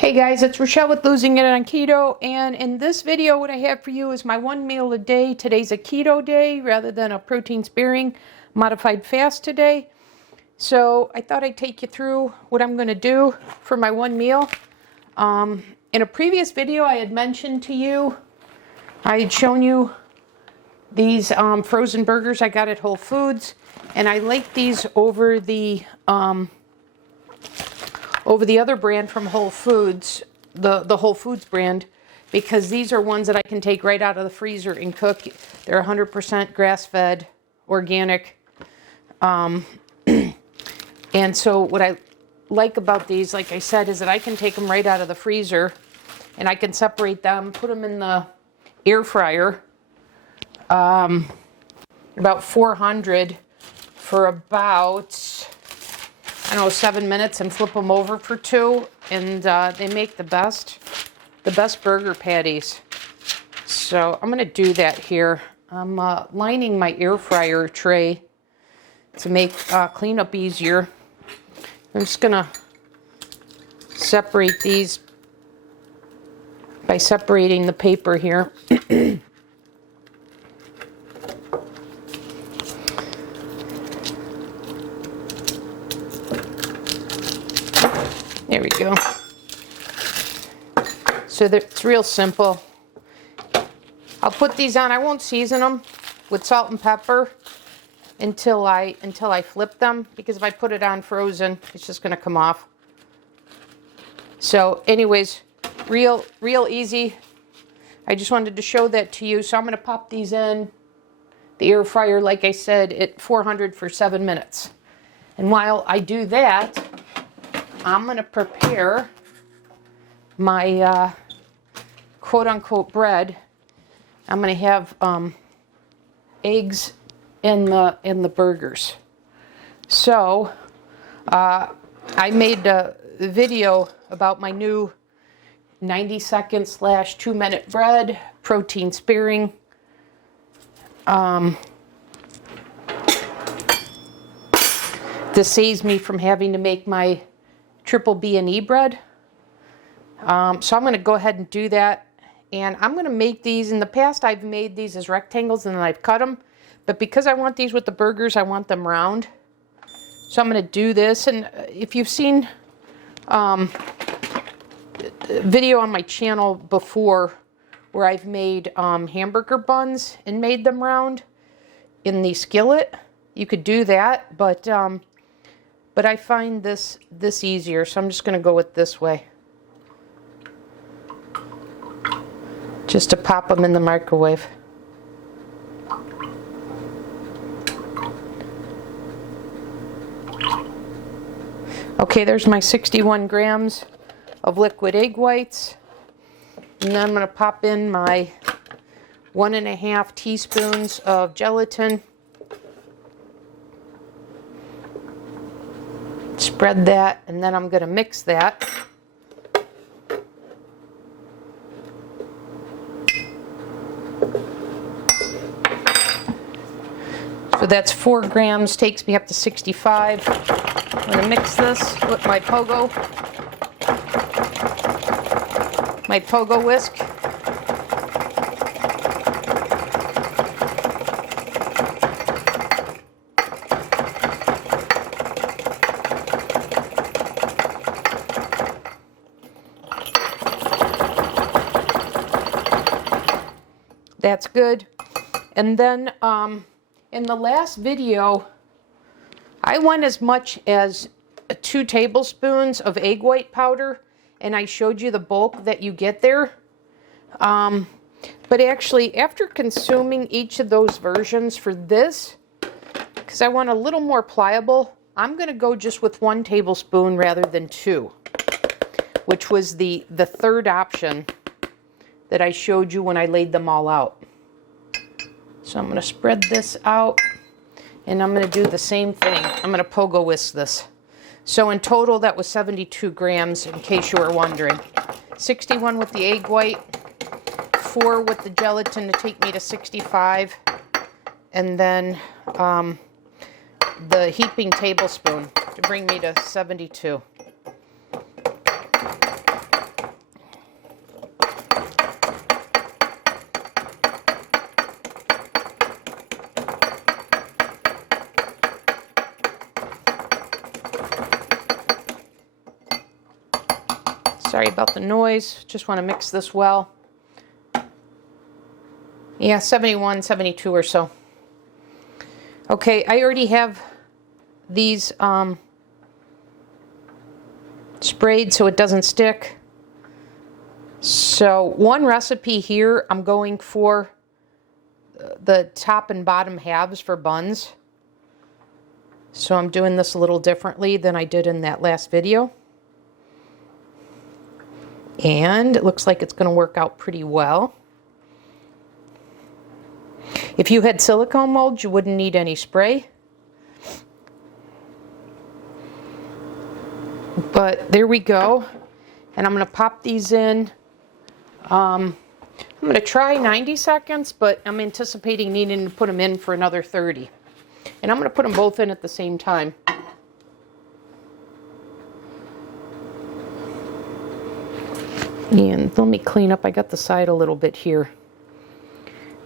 Hey guys, it's Rochelle with Losing It on Keto, and in this video what I have for you is my one meal a day. Today's a keto day rather than a protein sparing modified fast today. So I thought I'd take you through what I'm going to do for my one meal. In a previous video I had mentioned to you, I had shown you these frozen burgers I got at Whole Foods, and I like these over the other brand from Whole Foods, the Whole Foods brand, because these are ones that I can take right out of the freezer and cook. They're 100% grass-fed, organic. And so what I like about these, like I said, is that I can take them right out of the freezer and I can separate them, put them in the air fryer, about 400 for about, I don't know, 7 minutes, and flip them over for 2, and they make the best burger patties. So I'm going to do that here. I'm lining my air fryer tray to make cleanup easier. I'm just going to separate these by separating the paper here. There we go. So it's real simple. I'll put these on. I won't season them with salt and pepper until I flip them, because if I put it on frozen, it's just going to come off. So anyways, real easy. I just wanted to show that to you. So I'm going to pop these in the air fryer, like I said, at 400 for 7 minutes. And while I do that, I'm going to prepare my quote-unquote bread. I'm going to have eggs in the burgers. So I made a video about my new 90-second / 2-minute bread, protein sparing. This saves me from having to make my triple B&E bread. So I'm going to go ahead and do that. And I'm going to make these. In the past, I've made these as rectangles and then I've cut them. But because I want these with the burgers, I want them round. So I'm going to do this. And if you've seen a video on my channel before where I've made hamburger buns and made them round in the skillet, you could do that. But I find this easier, so I'm just going to go with this way. Just to pop them in the microwave. Okay, there's my 61 grams of liquid egg whites. And then I'm going to pop in my 1.5 teaspoons of gelatin. Spread that, and then I'm going to mix that. So that's 4 grams, takes me up to 65. I'm going to mix this with my pogo whisk. That's good. And then in the last video, I went as much as 2 tablespoons of egg white powder, and I showed you the bulk that you get there. But actually, after consuming each of those versions for this, because I want a little more pliable, I'm going to go just with 1 tablespoon rather than 2, which was the third option that I showed you when I laid them all out. So I'm going to spread this out, and I'm going to do the same thing. I'm going to pogo whisk this. So in total, that was 72 grams, in case you were wondering. 61 with the egg white, 4 with the gelatin to take me to 65, and then the heaping tablespoon to bring me to 72. Sorry about the noise. Just want to mix this well. Yeah, 71, 72 or so. Okay, I already have these sprayed so it doesn't stick. So one recipe here, I'm going for the top and bottom halves for buns. So I'm doing this a little differently than I did in that last video. And it looks like it's going to work out pretty well. If you had silicone molds, you wouldn't need any spray. But there we go. And I'm going to pop these in. I'm going to try 90 seconds, but I'm anticipating needing to put them in for another 30. And I'm going to put them both in at the same time. And let me clean up. I got the side a little bit here.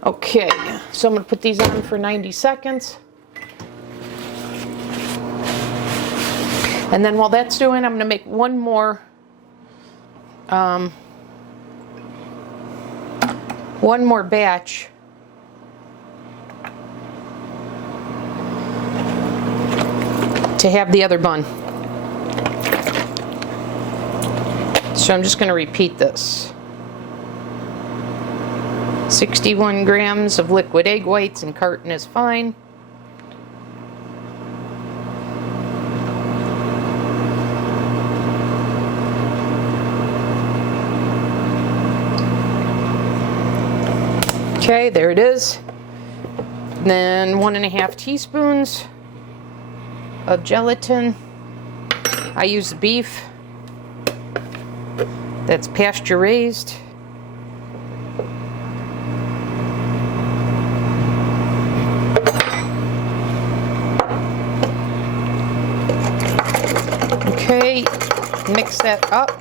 Okay, so I'm going to put these on for 90 seconds. And then while that's doing, I'm going to make one more batch. To have the other bun. So I'm just going to repeat this. 61 grams of liquid egg whites, and carton is fine. Okay, there it is. Then 1.5 teaspoons of gelatin. I use beef that's pasture raised. Okay, mix that up.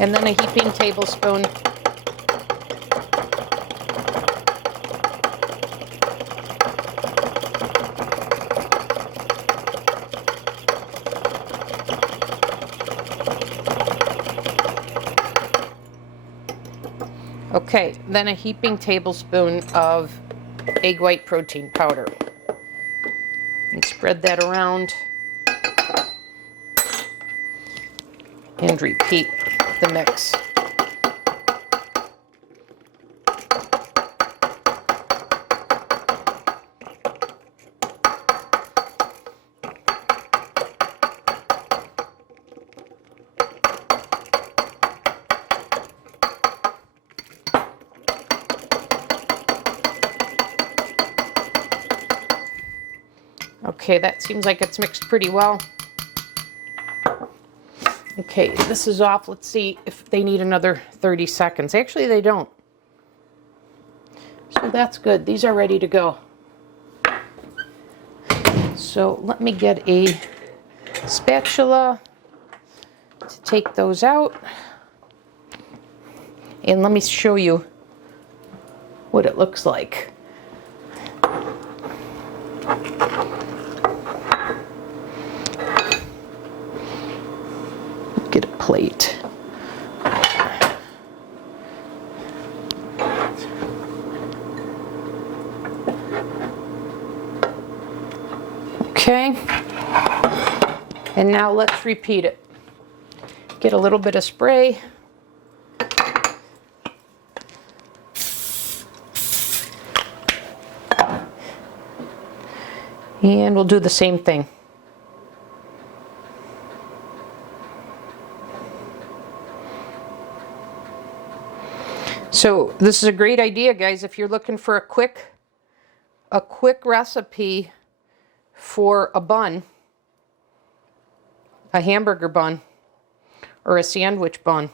And then a heaping tablespoon Okay, then a heaping tablespoon of egg white protein powder. And spread that around. And repeat the mix. Okay, that seems like it's mixed pretty well. Okay, this is off. Let's see if they need another 30 seconds. Actually, they don't. So that's good. These are ready to go. So let me get a spatula to take those out. And let me show you what it looks like. Get a plate. Okay. And now let's repeat it. Get a little bit of spray. And we'll do the same thing. So this is a great idea, guys, if you're looking for a quick recipe for a bun, a hamburger bun, or a sandwich bun.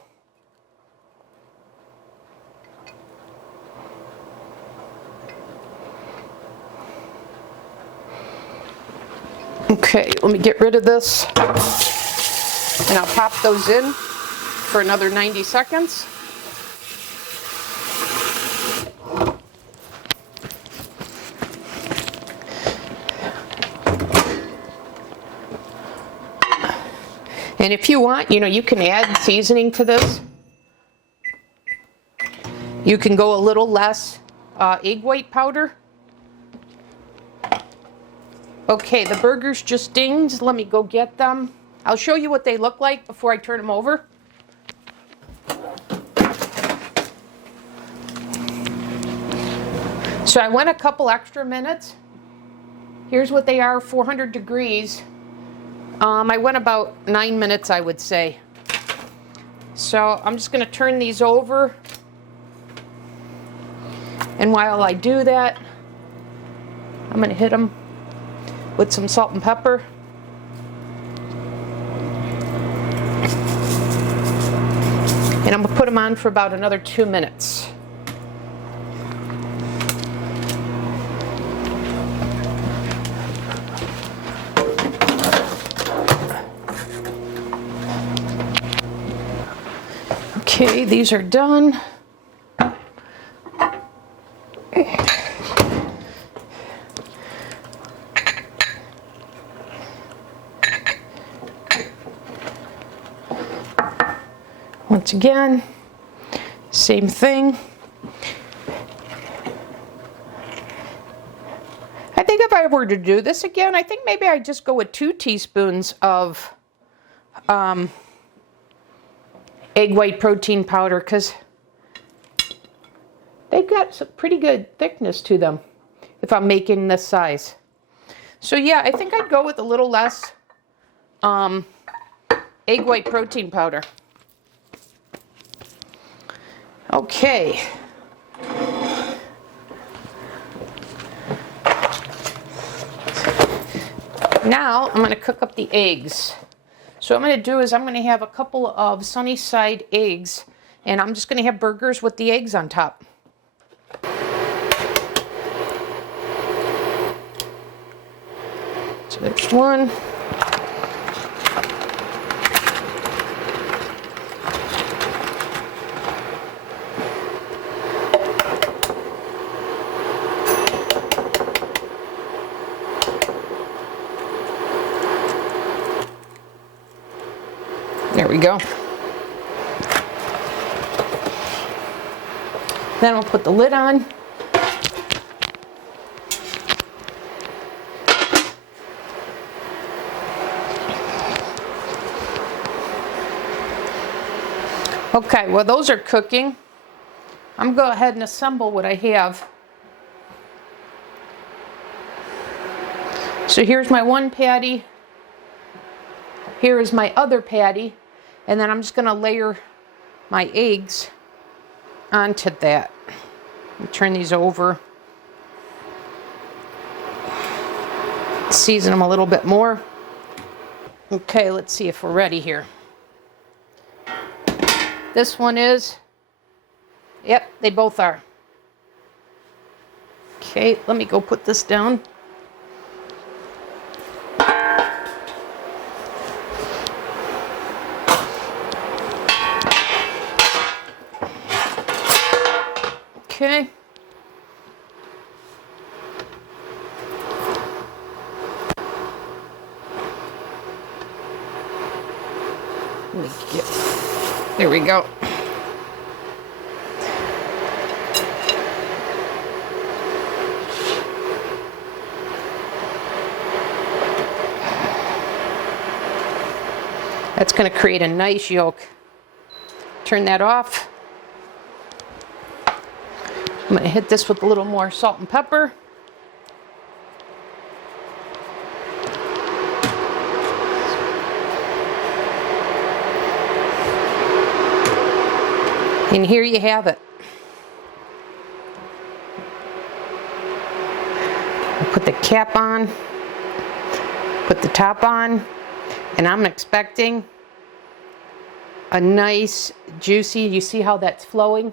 Okay, let me get rid of this, and I'll pop those in for another 90 seconds. And if you want, you can add seasoning to this. You can go a little less egg white powder. Okay, the burgers just dinged. Let me go get them. I'll show you what they look like before I turn them over. So I went a couple extra minutes. Here's what they are, 400 degrees. I went about 9 minutes, I would say. So I'm just going to turn these over. And while I do that, I'm going to hit them with some salt and pepper. And I'm going to put them on for about another 2 minutes. Okay, these are done. Once again, same thing. I think if I were to do this again, I think maybe I'd just go with 2 teaspoons of egg white protein powder, because they've got some pretty good thickness to them if I'm making this size. So yeah, I think I'd go with a little less egg white protein powder. Okay. Now I'm going to cook up the eggs. So what I'm going to do is I'm going to have a couple of sunny side eggs, and I'm just going to have burgers with the eggs on top. So there's one. There we go. Then we'll put the lid on. Okay, well those are cooking. I'm going to go ahead and assemble what I have. So here's my one patty. Here is my other patty. And then I'm just going to layer my eggs onto that. Turn these over. Season them a little bit more. Okay, let's see if we're ready here. This one is, yep, they both are. Okay, let me go put this down. Okay. There we go. That's going to create a nice yolk. Turn that off. I'm going to hit this with a little more salt and pepper. And here you have it. I'll put the cap on, put the top on, and I'm expecting a nice, juicy, you see how that's flowing?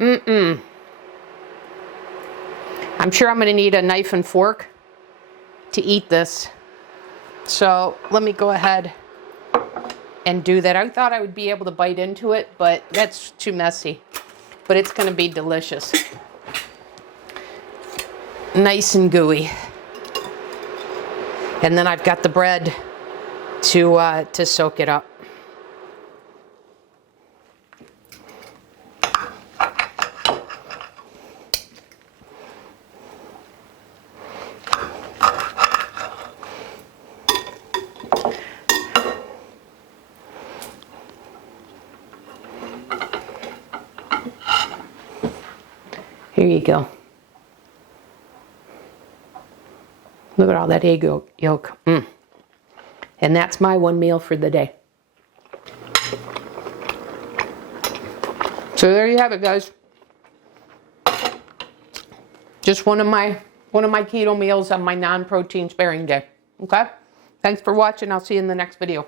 I'm sure I'm going to need a knife and fork to eat this. So let me go ahead and do that. I thought I would be able to bite into it, but that's too messy. But it's going to be delicious. Nice and gooey. And then I've got the bread to soak it up. Here you go. Look at all that egg yolk. And that's my one meal for the day. So there you have it, guys. Just one of my keto meals on my non-protein sparing day. Okay? Thanks for watching. I'll see you in the next video.